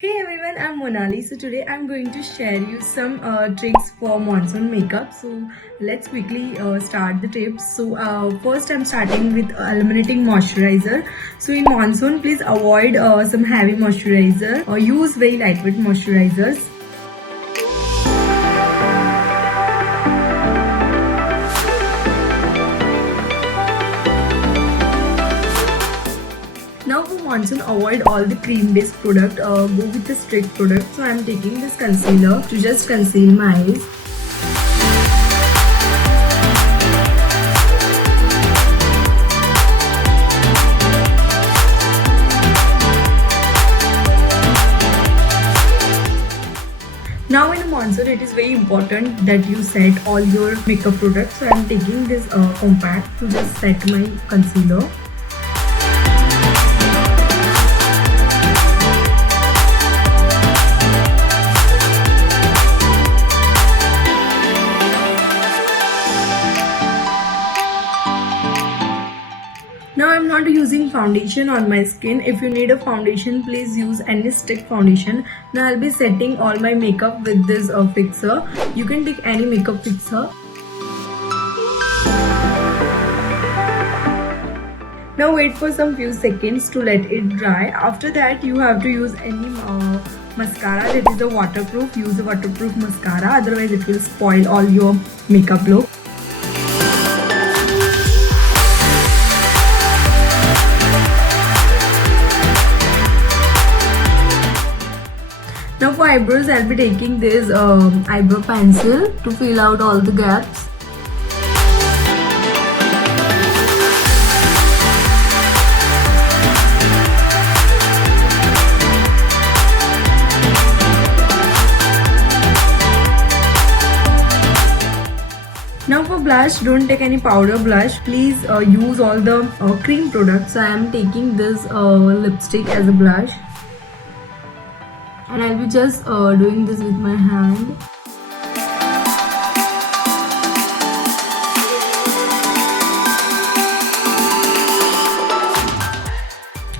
Hey everyone, I'm Monali. So today I'm going to share you some tricks for monsoon makeup. So let's quickly start the tips. So first I'm starting with illuminating moisturizer. So in monsoon, please avoid some heavy moisturizer or use very lightweight moisturizers. Now for monsoon, avoid all the cream based product, go with the straight product. So I am taking this concealer to just conceal my eyes. Now in monsoon, it is very important that you set all your makeup products. So I am taking this compact to just set my concealer. Now I'm not using foundation on my skin. If you need a foundation, please use any stick foundation. Now I'll be setting all my makeup with this fixer. You can take any makeup fixer. Now wait for some few seconds to let it dry. After that you have to use any mascara that is a waterproof. Use a waterproof mascara, otherwise it will spoil all your makeup look. Now for eyebrows, I'll be taking this eyebrow pencil to fill out all the gaps. Now for blush, don't take any powder blush. Please use all the cream products. So I am taking this lipstick as a blush. And I'll be just doing this with my hand.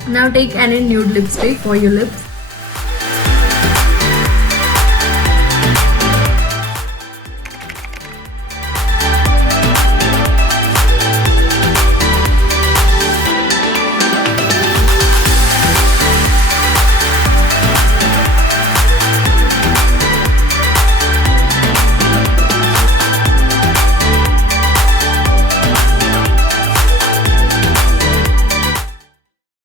Now take any nude lipstick for your lips.